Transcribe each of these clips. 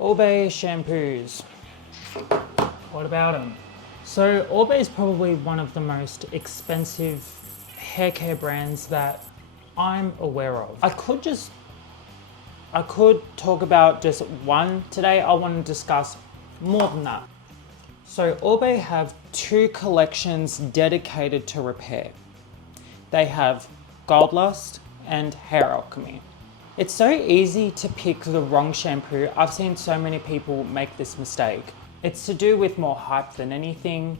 Oribe shampoos. What about them? So Oribe is probably one of the most expensive hair care brands that I'm aware of. I could talk about just one today. I want to discuss more than that. So Oribe have two collections dedicated to repair. They have Gold Lust and Hair Alchemy. It's so easy to pick the wrong shampoo. I've seen so many people make this mistake. It's to do with more hype than anything.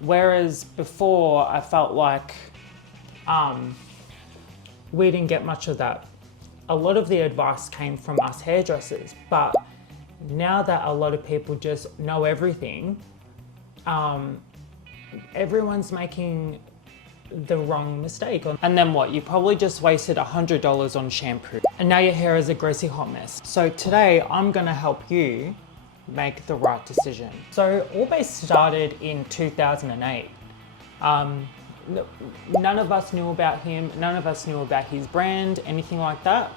Whereas before I felt like we didn't get much of that. A lot of the advice came from us hairdressers, but now that a lot of people just know everything, everyone's making the wrong mistake. And then what? You probably just wasted $100 on shampoo. And now your hair is a greasy hot mess. So today I'm gonna help you make the right decision. So Oribe started in 2008. None of us knew about him, none of us knew about his brand, anything like that.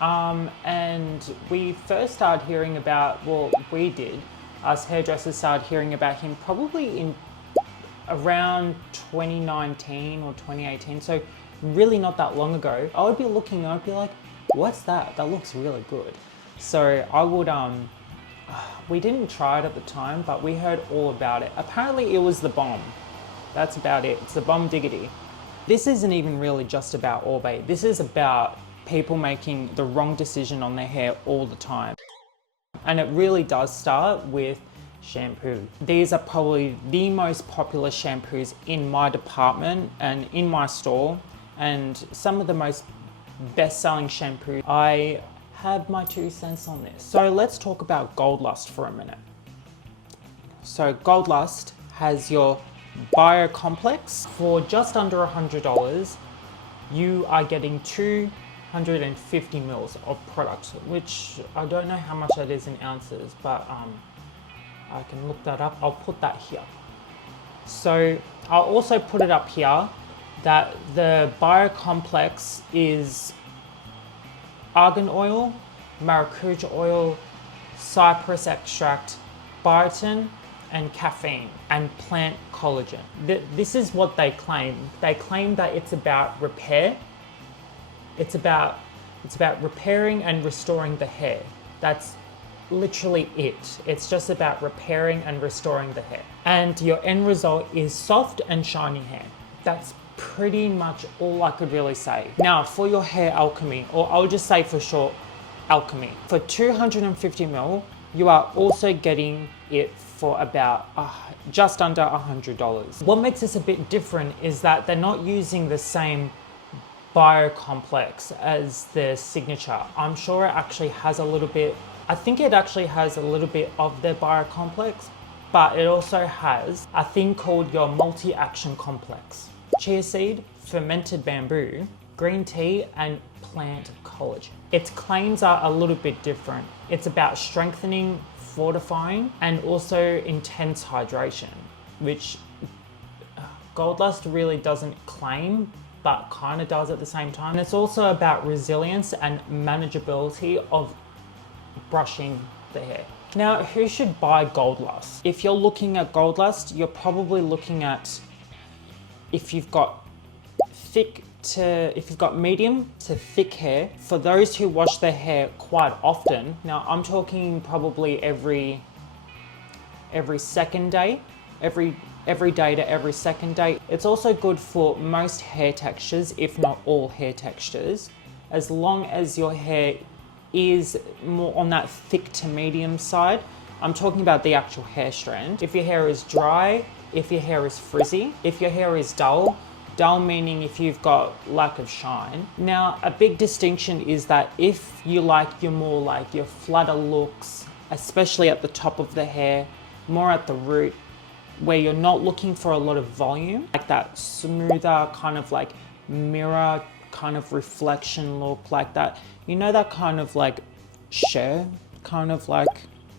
And we first started hearing about, well, we did, us hairdressers started hearing about him probably in around 2019 or 2018, so really not that long ago. I would be looking, I'd be like, what's that? That looks really good. So I would, we didn't try it at the time, but we heard all about it. Apparently it was the bomb. That's about it. It's the bomb diggity. This isn't even really just about Oribe. This is about people making the wrong decision on their hair all the time. And it really does start with shampoo. These are probably the most popular shampoos in my department and in my store, and some of the most best-selling shampoos. I have my 2 cents on this. So let's talk about Gold Lust for a minute. So Gold Lust has your Bio Complex. For just under $100, you are getting 250 mils of product, which I don't know how much that is in ounces, but I can look that up. I'll put that here. So I'll also put it up here that the Bio Complex is argan oil, maracuja oil, cypress extract, biotin, and caffeine, and plant collagen. This is what they claim. They claim that it's about repair. It's about repairing and restoring the hair. That's literally it. It's just about repairing and restoring the hair. And your end result is soft and shiny hair. That's pretty much all I could really say. Now for your Hair Alchemy, or I'll just say for short, Alchemy. For 250 ml, you are also getting it for about just under $100. What makes this a bit different is that they're not using the same Bio Complex as their signature. I'm sure it actually has a little bit, I think it actually has a little bit of their Bio Complex, but it also has a thing called your multi-action complex. Chia seed, fermented bamboo, green tea, and plant collagen. Its claims are a little bit different. It's about strengthening, fortifying, and also intense hydration, which Gold Lust really doesn't claim, but kind of does at the same time. And it's also about resilience and manageability of brushing the hair. Now, who should buy Gold Lust? If you're looking at Gold Lust, you're probably looking at if you've got medium to thick hair. For those who wash their hair quite often, now I'm talking probably every second day, every day to every second day. It's also good for most hair textures, if not all hair textures, as long as your hair is more on that thick to medium side. I'm talking about the actual hair strand. If your hair is dry, if your hair is frizzy, if your hair is dull meaning if you've got lack of shine. Now, a big distinction is that if you like your flatter looks, especially at the top of the hair, more at the root, where you're not looking for a lot of volume, like that smoother kind of like mirror kind of reflection look, like that, you know, that kind of like sheer kind of like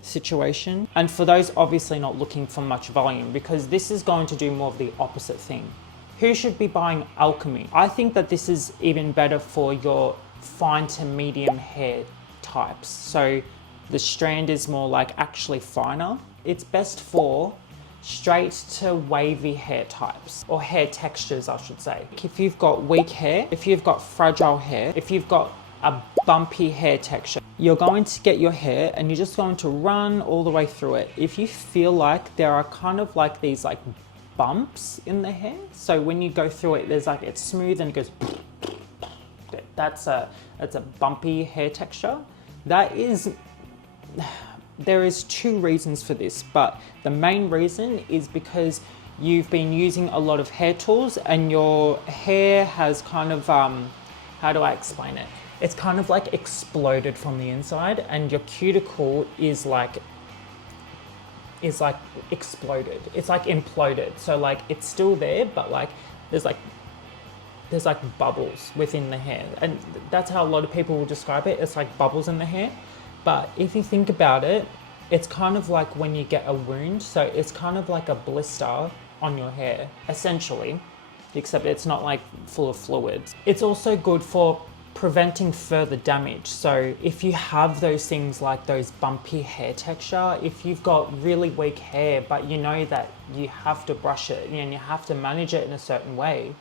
situation. And for those obviously not looking for much volume, because this is going to do more of the opposite thing. Who should be buying Alchemy? I think that this is even better for your fine to medium hair types. So the strand is more like actually finer. It's best for straight to wavy hair types, or hair textures, I should say. If you've got weak hair, if you've got fragile hair, if you've got a bumpy hair texture, you're going to get your hair and you're just going to run all the way through it. If you feel like there are kind of like these like bumps in the hair, so when you go through it, there's like, it's smooth and it goes, that's a bumpy hair texture. There is two reasons for this, but the main reason is because you've been using a lot of hair tools and your hair has kind of, how do I explain it? It's kind of like exploded from the inside, and your cuticle is like exploded. It's like imploded. So like it's still there, but like there's like bubbles within the hair, and that's how a lot of people will describe it. It's like bubbles in the hair. But if you think about it, it's kind of like when you get a wound. So it's kind of like a blister on your hair, essentially, except it's not like full of fluids. It's also good for preventing further damage. So if you have those things like those bumpy hair texture, if you've got really weak hair, but you know that you have to brush it and you have to manage it in a certain way,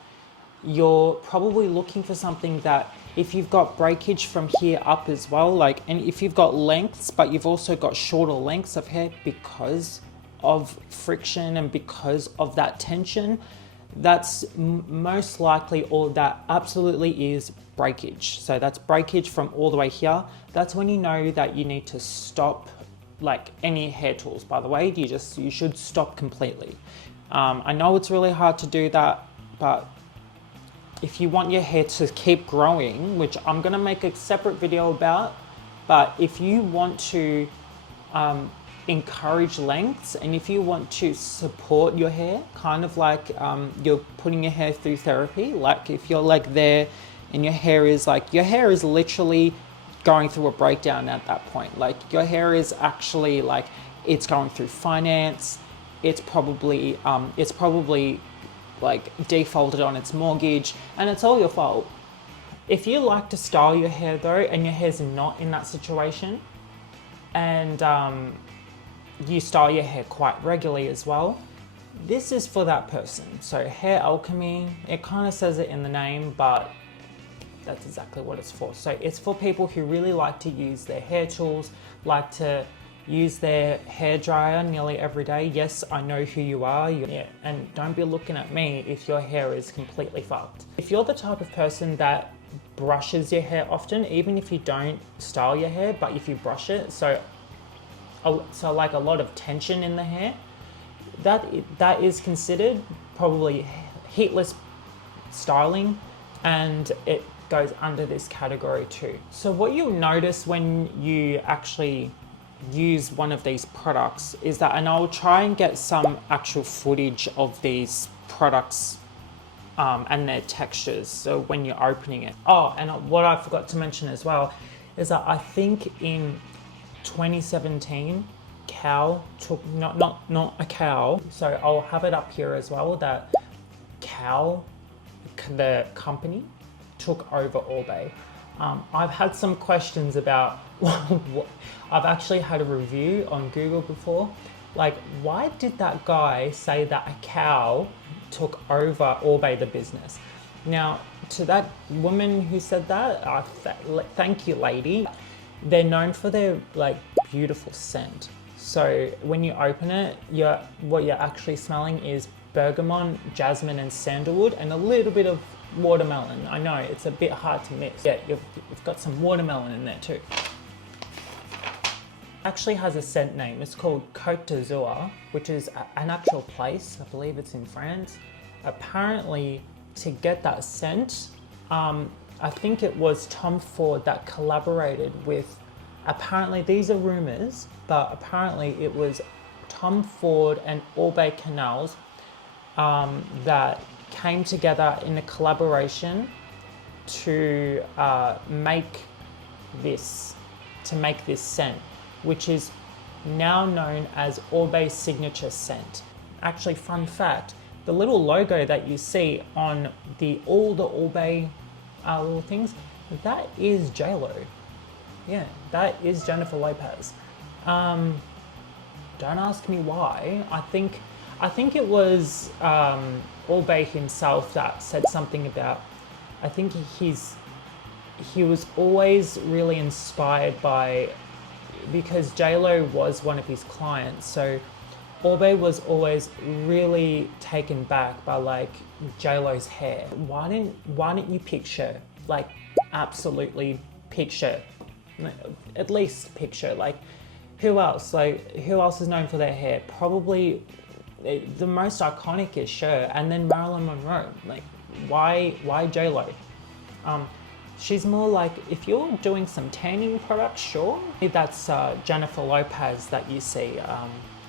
you're probably looking for something that, if you've got breakage from here up as well, like, and if you've got lengths, but you've also got shorter lengths of hair because of friction and because of that tension, that's most likely, or that absolutely is breakage. So that's breakage from all the way here. That's when you know that you need to stop, like any hair tools, by the way, you should stop completely. I know it's really hard to do that, but if you want your hair to keep growing, which I'm gonna make a separate video about, but if you want to encourage lengths, and if you want to support your hair, kind of like you're putting your hair through therapy, like if you're like there and your hair is literally going through a breakdown at that point. Like your hair is actually like, it's going through finance, it's probably like defaulted on its mortgage, and it's all your fault. If you like to style your hair though, and your hair's not in that situation, and you style your hair quite regularly as well, this is for that person. So Hair Alchemy, it kind of says it in the name, but that's exactly what it's for. So it's for people who really like to use their hair tools, like to use their hair dryer nearly every day. Yes, I know who you are. Yeah, and don't be looking at me if your hair is completely fucked. If you're the type of person that brushes your hair often, even if you don't style your hair, but if you brush it, so like a lot of tension in the hair, that is considered probably heatless styling, and it goes under this category too. So what you'll notice when you actually use one of these products is that, and I'll try and get some actual footage of these products and their textures, so when you're opening it. Oh, and what I forgot to mention as well is that I think in 2017 Cal took, not a cow, so I'll have it up here as well, that Cal, the company, took over Oribe. I've had some questions about I've actually had a review on Google before, like, why did that guy say that a cow took over Oribe the business? Now, to that woman who said that, thank you, lady. They're known for their like beautiful scent. So when you open it, what you're actually smelling is bergamot, jasmine, and sandalwood, and a little bit of watermelon. I know it's a bit hard to mix. Yeah, you've got some watermelon in there too. Actually has a scent name. It's called Côte d'Azur, which is an actual place. I believe it's in France. Apparently, to get that scent, I think it was Tom Ford that collaborated with, apparently these are rumors, but apparently it was Tom Ford and Oribe Canals that came together in a collaboration to make this scent, which is now known as Oribe's signature scent. Actually, fun fact, the little logo that you see on all the Oribe little things, that is JLo. Yeah, that is Jennifer Lopez. Don't ask me why. I think it was Oribe himself that said something about. I think he was always really inspired by, because JLo was one of his clients, so Oribe was always really taken back by like JLo's hair. Why didn't you picture, like, absolutely picture, at least picture, like, who else is known for their hair? Probably the most iconic is Cher, and then Marilyn Monroe. Like, why JLo? She's more like, if you're doing some tanning products, sure. That's Jennifer Lopez that you see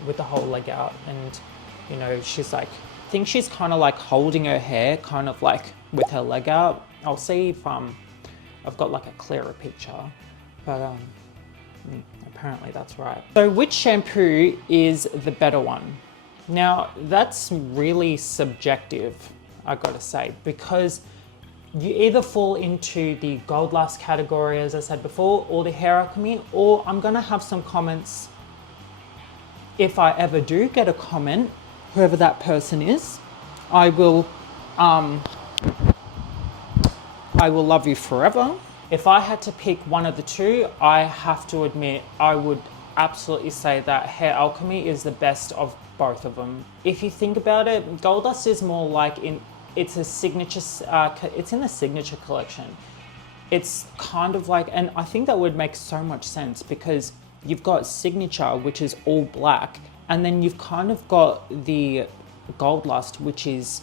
with the whole leg out, and you know, she's like, I think she's kind of like holding her hair, kind of like with her leg out. I'll see if I've got like a clearer picture, but apparently that's right. So which shampoo is the better one? Now that's really subjective, I gotta say, because you either fall into the Gold Lust category, as I said before, or the Hair Alchemy, or I'm gonna have some comments. If I ever do get a comment, whoever that person is, I will love you forever. If I had to pick one of the two, I have to admit, I would absolutely say that Hair Alchemy is the best of both of them. If you think about it, Gold Dust is more like it's a signature, it's in the signature collection. It's kind of like, and I think that would make so much sense because you've got signature, which is all black, and then you've kind of got the Gold Lust, which is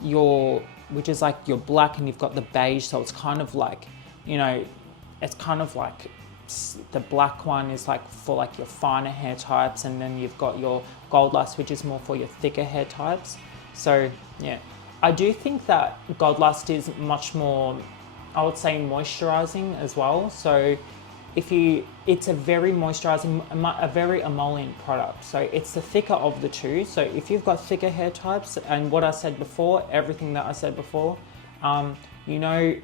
like your black, and you've got the beige, so it's kind of like, you know, it's kind of like the black one is like for like your finer hair types, and then you've got your Gold Lust, which is more for your thicker hair types. So yeah, I do think that Gold Lust is much more, I would say, moisturizing as well. So it's a very moisturizing, a very emollient product. So it's the thicker of the two. So if you've got thicker hair types, and what I said before, everything that I said before, you know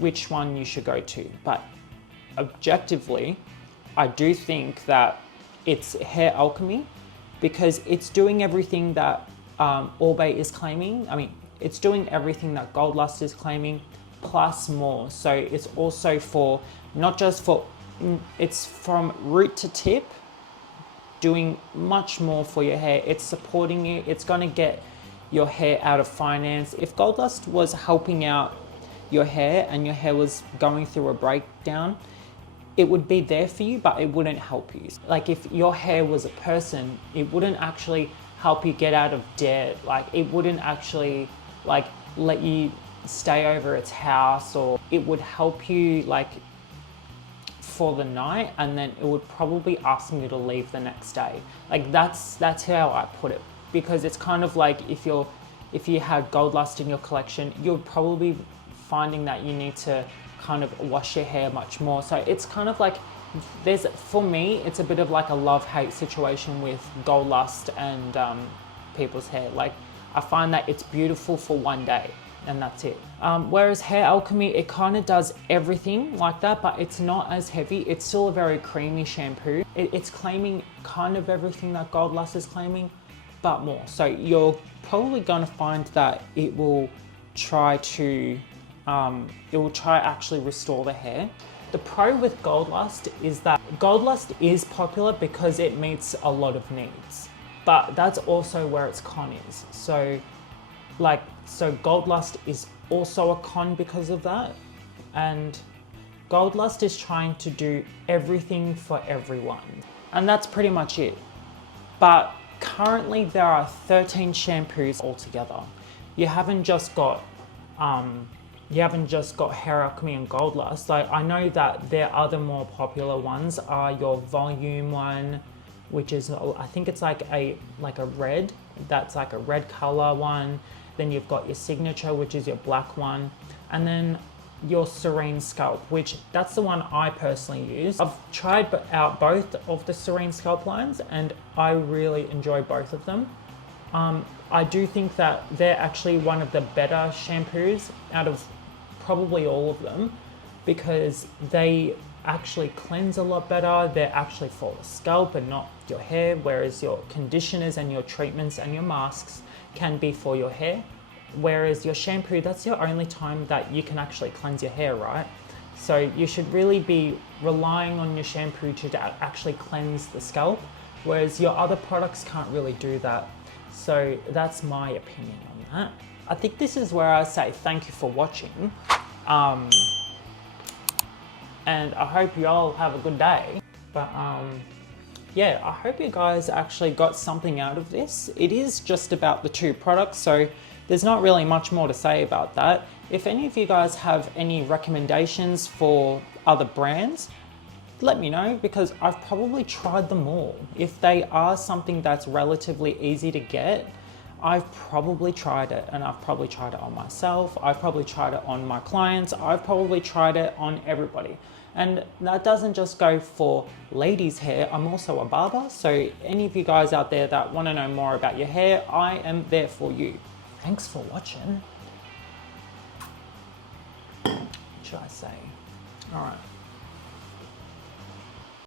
which one you should go to. But objectively, I do think that it's Hair Alchemy because it's doing everything that Oribe is claiming. I mean, it's doing everything that Gold Lust is claiming, plus more. So it's also for, not just for, it's from root to tip, doing much more for your hair. It's supporting you. It's going to get your hair out of finance. If Gold Lust was helping out your hair and your hair was going through a breakdown, it would be there for you, but it wouldn't help you. Like if your hair was a person, it wouldn't actually help you get out of debt. Like it wouldn't actually like let you stay over its house, or it would help you like for the night, and then it would probably ask you to leave the next day. Like that's how I put it, because it's kind of like if you had Gold Lust in your collection, you're probably finding that you need to kind of wash your hair much more. So it's kind of like, for me, it's a bit of like a love-hate situation with Gold Lust and people's hair. Like I find that it's beautiful for one day and that's it. Whereas Hair Alchemy, it kind of does everything like that, but it's not as heavy. It's still a very creamy shampoo. It's claiming kind of everything that Gold Lust is claiming, but more. So you're probably gonna find that it will try actually restore the hair. The pro with Gold Lust is that Gold Lust is popular because it meets a lot of needs, but that's also where its con is. So Gold Lust is also a con because of that, and Gold Lust is trying to do everything for everyone, and that's pretty much it. But currently there are 13 shampoos altogether. You haven't just got Hair Alchemy and Gold Lust. Like I know that their other more popular ones are your volume one, which is, I think it's like a red, that's like a red color one. Then you've got your signature, which is your black one, and then your Serene Scalp, which that's the one I personally use. I've tried out both of the Serene Scalp lines and I really enjoy both of them. I do think that they're actually one of the better shampoos out of probably all of them, because they actually cleanse a lot better. They're actually for the scalp and not your hair, whereas your conditioners and your treatments and your masks can be for your hair. Whereas your shampoo, that's your only time that you can actually cleanse your hair, right? So you should really be relying on your shampoo to actually cleanse the scalp, whereas your other products can't really do that. So that's my opinion on that. I think this is where I say thank you for watching. And I hope you all have a good day. But yeah, I hope you guys actually got something out of this. It is just about the 2 products, so there's not really much more to say about that. If any of you guys have any recommendations for other brands, let me know, because I've probably tried them all. If they are something that's relatively easy to get, I've probably tried it, and I've probably tried it on myself. I've probably tried it on my clients. I've probably tried it on everybody. And that doesn't just go for ladies' hair. I'm also a barber. So any of you guys out there that want to know more about your hair, I am there for you. Thanks for watching. What should I say? All right.